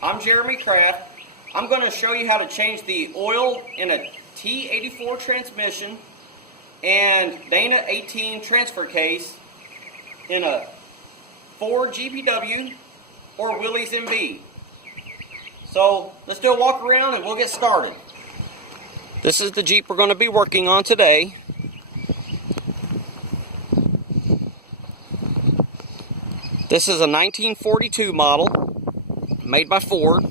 I'm Jeremy Kraft. I'm going to show you how to change the oil in a T84 transmission and Dana 18 transfer case in a Ford GPW or Willy's MB. So let's do a walk around and we'll get started. This is the Jeep we're going to be working on today. This is a 1942 model, made by Ford.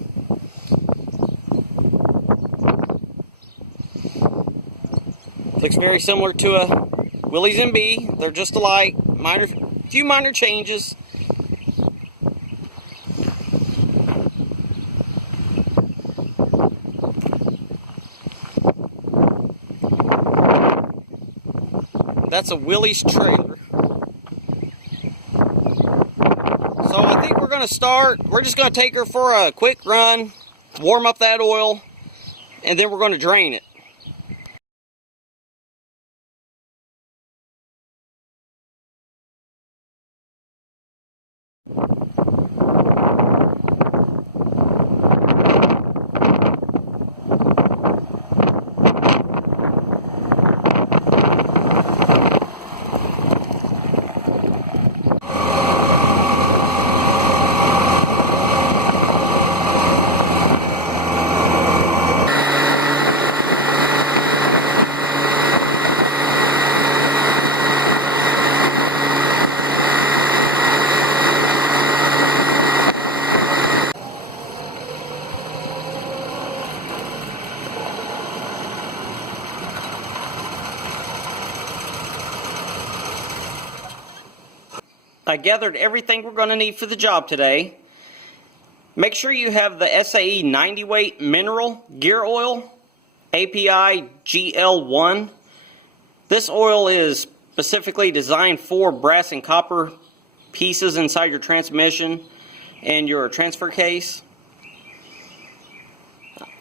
Looks very similar to a Willy's MB. They're just alike, few minor changes. That's a Willy's trailer. So I think we're going to start. We're just going to take her for a quick run, warm up that oil, and then we're going to drain it. I gathered everything we're going to need for the job today. Make sure you have the SAE 90 weight mineral gear oil, API GL1. This oil is specifically designed for brass and copper pieces inside your transmission and your transfer case.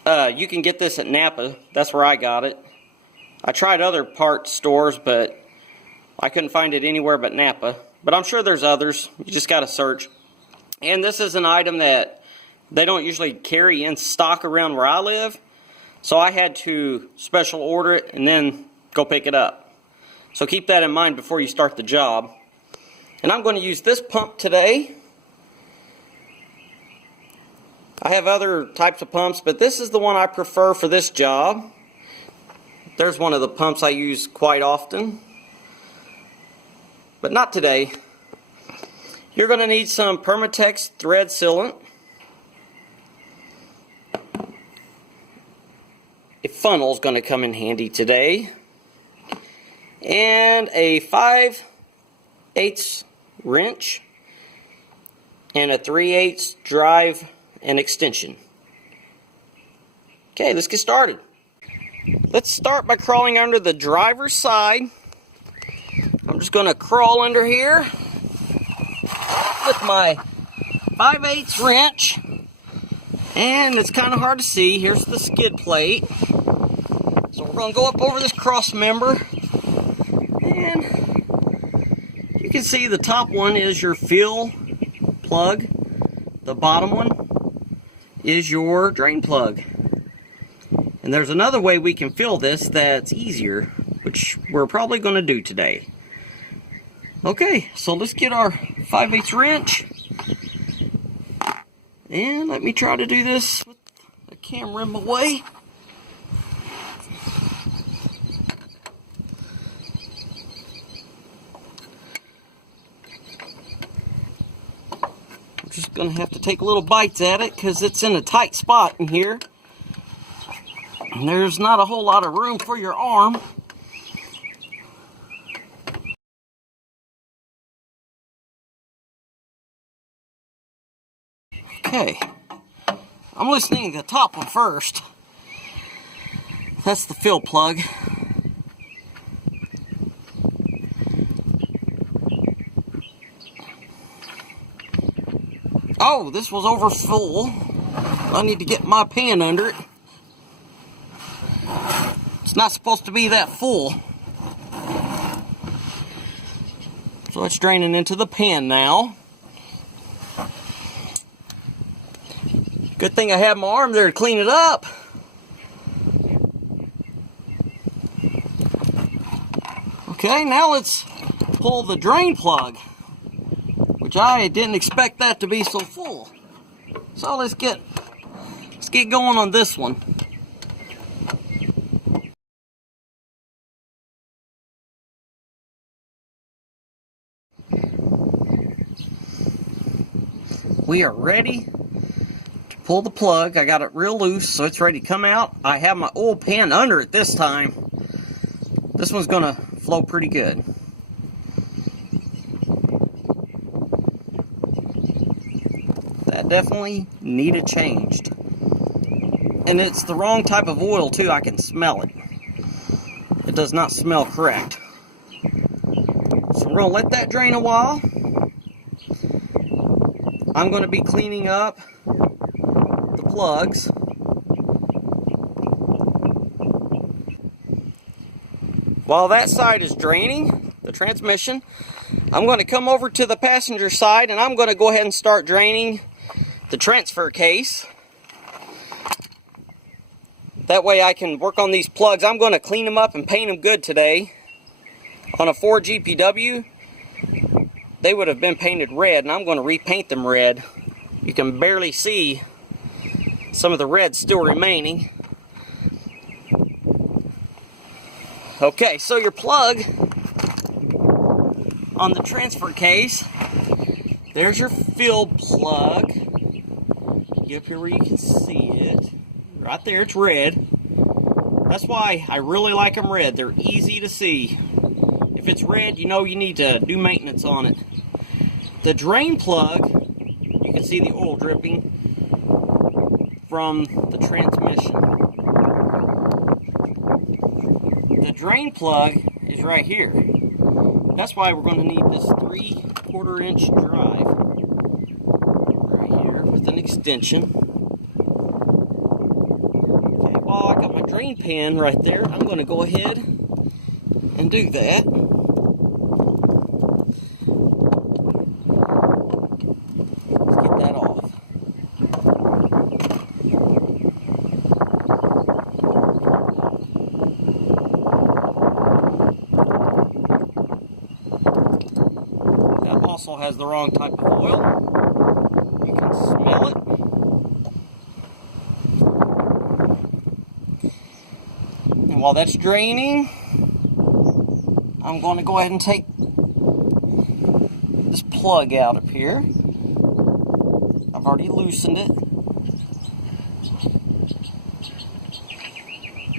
You can get this at Napa. That's where I got it. I tried other parts stores, but I couldn't find it anywhere but Napa. But I'm sure there's others. You just got to search. And this is an item that they don't usually carry in stock around where I live. So I had to special order it and then go pick it up. So keep that in mind before you start the job. And I'm going to use this pump today. I have other types of pumps, but this is the one I prefer for this job. There's one of the pumps I use quite often. But not today. You're going to need some Permatex thread sealant, a funnel is going to come in handy today, and a 5/8 wrench and a 3/8 drive and extension. Okay, let's get started. Let's start by crawling under the driver's side. I'm just going to crawl under here with my 5/8 wrench, and it's kind of hard to see. Here's the skid plate. So we're going to go up over this cross member, and you can see the top one is your fuel plug. The bottom one is your drain plug. And there's another way we can fill this that's easier, which we're probably going to do today. Okay, so let's get our 5/8 wrench, and let me try to do this with the camera in my way. I'm just going to have to take little bites at it because it's in a tight spot in here, and there's not a whole lot of room for your arm. Okay, I'm loosening the top one first. That's the fill plug. Oh, this was over full. I need to get my pan under it. It's not supposed to be that full. So it's draining into the pan now. Good thing I have my arm there to clean it up. Okay, now let's pull the drain plug, which I didn't expect that to be so full. So let's get going on this one. We are ready to pull the plug. I got it real loose, so it's ready to come out. I have my oil pan under it this time. This one's gonna flow pretty good. That definitely needed changed. And it's the wrong type of oil too, I can smell it. It does not smell correct. So we're gonna let that drain a while. I'm going to be cleaning up the plugs. While that side is draining the transmission, I'm going to come over to the passenger side and I'm going to go ahead and start draining the transfer case. That way I can work on these plugs. I'm going to clean them up and paint them good today. On a 4 GPW, they would have been painted red, and I'm going to repaint them red. You can barely see some of the red still remaining. Okay, so your plug on the transfer case, there's your fill plug. Get up here where you can see it. Right there, it's red. That's why I really like them red. They're easy to see. If it's red, you know you need to do maintenance on it. The drain plug, you can see the oil dripping from the transmission. The drain plug is right here. That's why we're going to need this 3/4 inch drive right here with an extension. Okay, while I got my drain pan right there, I'm going to go ahead and do that. Also has the wrong type of oil. You can smell it. And while that's draining, I'm going to go ahead and take this plug out of here. I've already loosened it.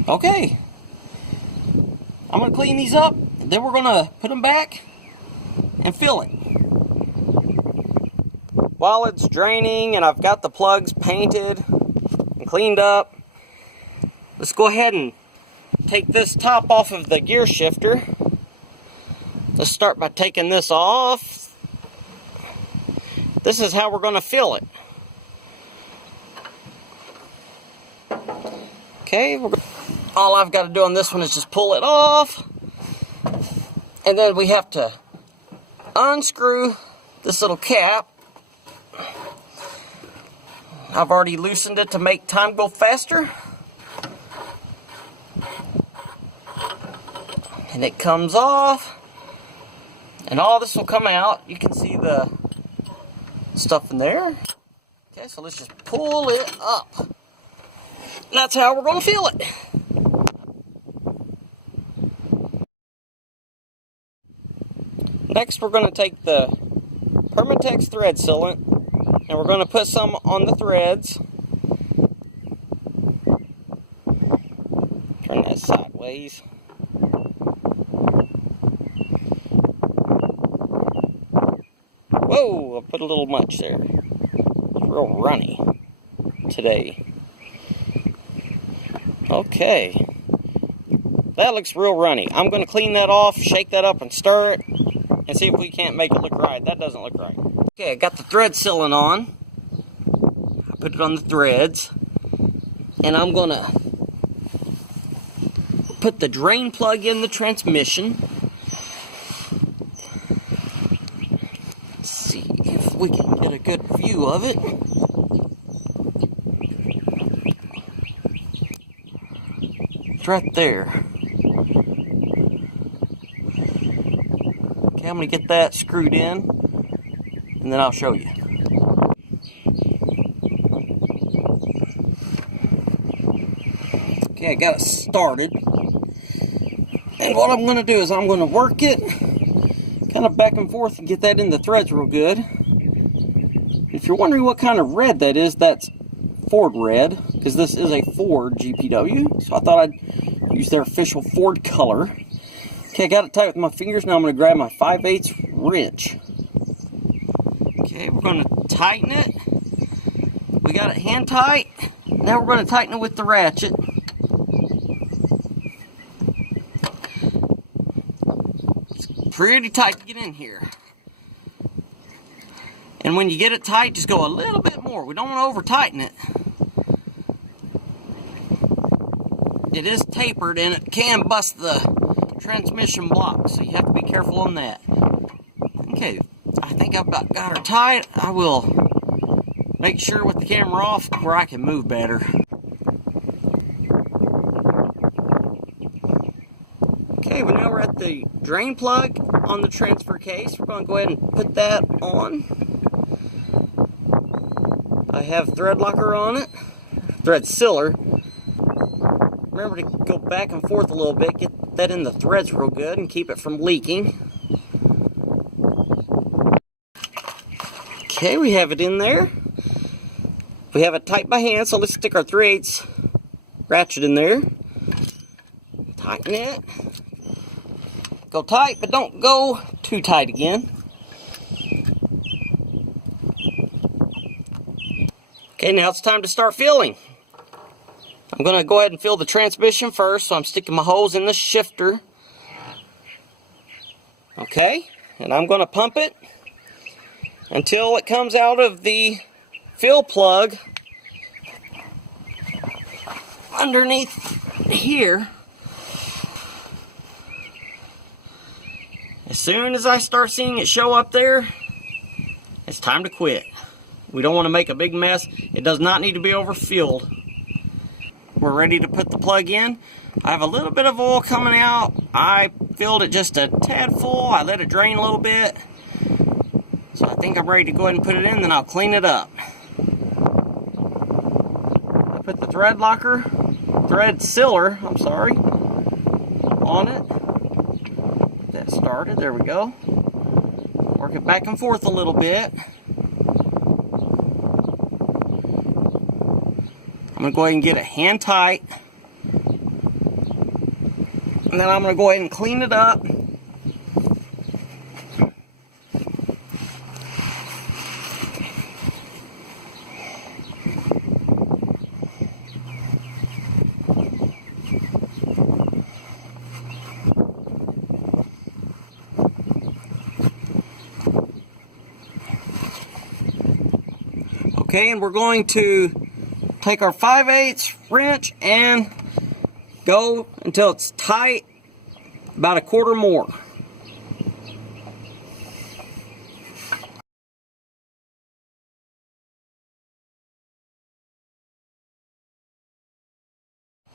Okay. I'm going to clean these up, then we're going to put them back and fill it. While it's draining and I've got the plugs painted and cleaned up, let's go ahead and take this top off of the gear shifter. Let's start by taking this off. This is how we're going to fill it. Okay, all I've got to do on this one is just pull it off. And then we have to unscrew this little cap. I've already loosened it to make time go faster. And it comes off. And all this will come out. You can see the stuff in there. Okay, so let's just pull it up. That's how we're going to fill it. Next, we're going to take the Permatex thread sealant and we're going to put some on the threads. Turn that sideways. Whoa, I put a little much there. It's real runny today. Okay. That looks real runny. I'm going to clean that off, shake that up and stir it, and see if we can't make it look right. That doesn't look right. Okay, I got the thread sealant on. I put it on the threads. And I'm going to put the drain plug in the transmission. Let's see if we can get a good view of it. It's right there. Okay, I'm going to get that screwed in, and then I'll show you. Okay, I got it started. And what I'm going to do is I'm going to work it kind of back and forth and get that in the threads real good. If you're wondering what kind of red that is, that's Ford red, because this is a Ford GPW, so I thought I'd use their official Ford color. Okay, I got it tight with my fingers. Now I'm going to grab my 5/8 wrench. Okay, we're going to tighten it. We got it hand tight. Now we're going to tighten it with the ratchet. It's pretty tight to get in here. And when you get it tight, just go a little bit more. We don't want to over tighten it. It is tapered and it can bust the transmission block, so you have to be careful on that. Okay, I think I've about got her tight. I will make sure with the camera off where I can move better. Okay, well now we're at the drain plug on the transfer case. We're going to go ahead and put that on. I have thread locker on it, thread sealer. Remember to go back and forth a little bit, get that in the threads real good and keep it from leaking. Okay, we have it in there. We have it tight by hand, so let's stick our 3/8 ratchet in there. Tighten it. Go tight, but don't go too tight again. Okay, now it's time to start filling. I'm going to go ahead and fill the transmission first, so I'm sticking my hose in the shifter. Okay, and I'm going to pump it until it comes out of the fill plug underneath here. As soon as I start seeing it show up there, it's time to quit. We don't want to make a big mess. It does not need to be overfilled. We're ready to put the plug in. I have a little bit of oil coming out. I filled it just a tad full. I let it drain a little bit. So I think I'm ready to go ahead and put it in, then I'll clean it up. I put the thread sealer, on it. Get that started, there we go. Work it back and forth a little bit. I'm going to go ahead and get it hand tight. And then I'm going to go ahead and clean it up. Okay, and we're going to take our 5/8 wrench and go until it's tight, about a quarter more.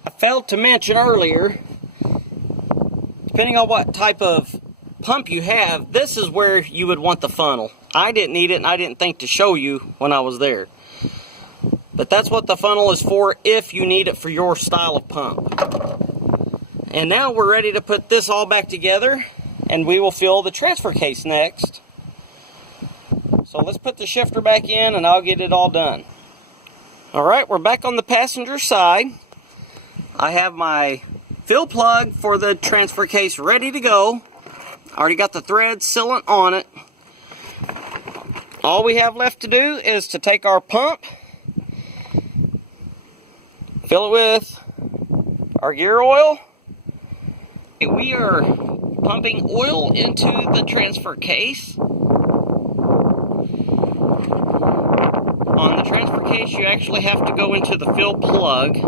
I failed to mention earlier, depending on what type of pump you have, this is where you would want the funnel. I didn't need it and I didn't think to show you when I was there. But that's what the funnel is for if you need it for your style of pump. And now we're ready to put this all back together and we will fill the transfer case next. So let's put the shifter back in and I'll get it all done. Alright, we're back on the passenger side. I have my fill plug for the transfer case ready to go. I already got the thread sealant on it. All we have left to do is to take our pump, fill it with our gear oil. We are pumping oil into the transfer case. On the transfer case, you actually have to go into the fill plug.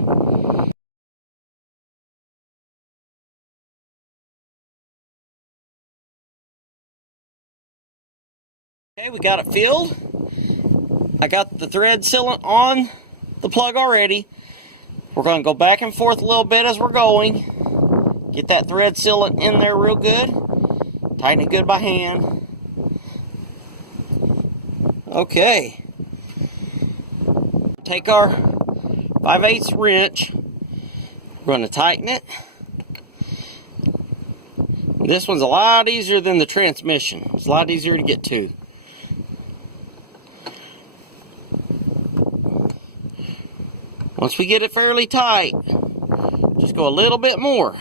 Okay, we got it filled. I got the thread sealant on the plug already. We're going to go back and forth a little bit as we're going. Get that thread sealant in there real good. Tighten it good by hand. Okay. Take our 5/8 wrench. We're going to tighten it. This one's a lot easier than the transmission. It's a lot easier to get to. Once we get it fairly tight, just go a little bit more.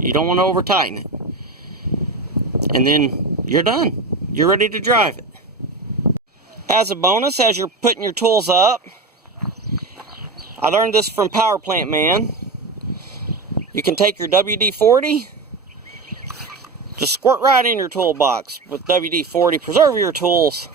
You don't want to over tighten it. And then you're done. You're ready to drive it. As a bonus, as you're putting your tools up, I learned this from Power Plant Man. You can take your WD-40, just squirt right in your toolbox with WD-40. Preserve your tools.